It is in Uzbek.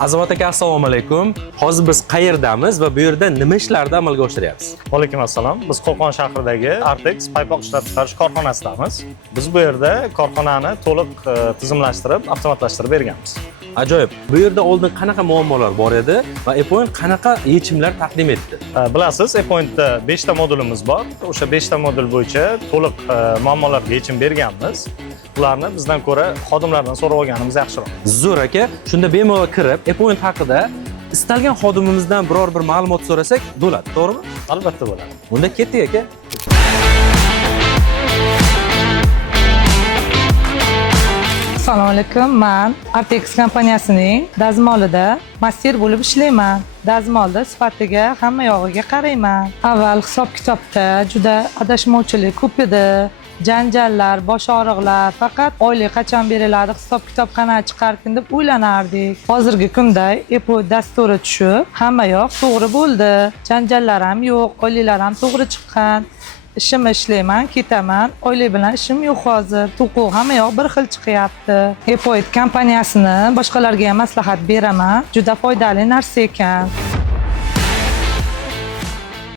Azamat aka, assalomu alaykum. Hozir biz qayerdamiz va bu yerda nima ishlarni amalga oshiryapsiz? Alaykum assalom. Biz Qo'qon shahridagi Artex paypoq ishlab chiqarish korxonasidamiz. Biz bu yerda korxonani to'liq tizimlashtirib, avtomatlashtirib berganmiz. Ajoyib. Bu yerda oldin qanaqa muammolar bor edi va Epoint qanaqa yechimlar taqdim etdi? Bilasiz, Epointda 5 ta modulimiz bor. O'sha 5 ta modul bo'yicha to'liq muammolarga yechim berganmiz. Ularni bizdan ko'ra xodimlardan so'rab olganimiz yaxshiroq. Zo'r aka. Shunda bemalol kirib, Epoint haqida istalgan xodimimizdan biror bir ma'lumot so'rasak bo'ladi, to'g'rimi? Albatta bo'ladi. Unda ketdik aka. Assalomu alaykum. Men Artex kompaniyasining dazmolida master bo'lib ishlayman. Dazmolda sifatiga, hamma yog'iga qarayman. Avval hisob-kitobda juda adashmovchilik ko'p edi. Janjallar, bosh og'riqlar, faqat oylik qachon beriladi, hisob-kitob qanaqa chiqarkin deb o'ylanardik. Hozirgi kunda Epoint dasturi tushib, hamma yoq to'g'ri bo'ldi. Janjallar ham yo'q, oyliklar ham to'g'ri chiqqan. Ishimni ishlayman, ketaman. Oylik bilan ishim yo'q hozir. Huquq hamma yoq bir xil chiqyapti. Epoint kompaniyasini boshqalarga ham maslahat beraman. Juda foydali narsa ekan.